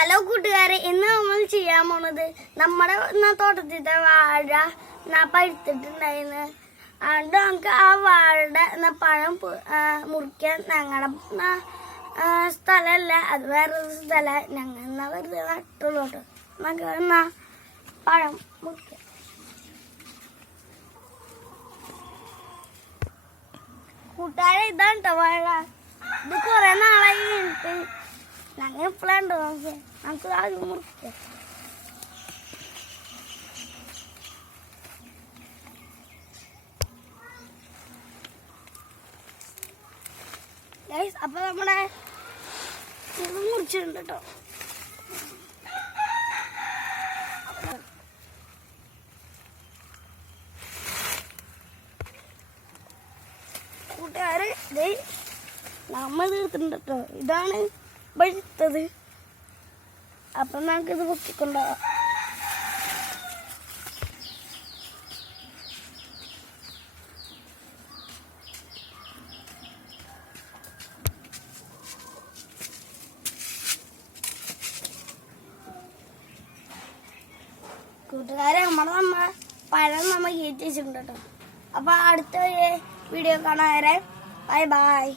Hello കൂട്ടുകാരെ, ഇന്ന് നമ്മൾ ചെയ്യാൻ പോണത് നമ്മുടെ തോട്ടത്തിലെ വാഴ പഴുത്തിട്ടുണ്ടായിരുന്നു. അതുകൊണ്ട് നമുക്ക് ആ വാഴയുടെ പഴം മുറിക്കാൻ ഞങ്ങളുടെ സ്ഥലമല്ല, അത് വേറൊരു സ്ഥലം. ഞങ്ങൾ എന്നാ വെറുതെ നട്ടുള്ളൂ കേട്ടോ. നമുക്ക് എന്നാ പഴം മുറിക്കാം. കൂട്ടുകാരെ, ഇതാണ് കേട്ടോ വാഴ. ഇത് കുറെ നാളായി കഴിഞ്ഞിട്ട് ഞങ്ങൾ ഇപ്പോഴുണ്ടോ നമുക്ക് ആദ്യം മുറിക്കാം. അപ്പൊ നമ്മുടെ ഇത് മുറിച്ചിട്ടുണ്ട് കേട്ടോ. കൂട്ടുകാര് നമ്മൾ തീർത്തിട്ടുണ്ട് കേട്ടോ. ഇതാണ് പഴുത്തത്. അപ്പൊ നമുക്കിത് പൊക്കിക്കൊണ്ടാവാം. കൂട്ടുകാരെ, നമ്മളെ പഴം നമ്മൾ കയറ്റി വെച്ചിട്ടുണ്ട് കേട്ടോ. അപ്പൊ അടുത്ത വീഡിയോ കാണാൻ വരെ ബൈ ബൈ.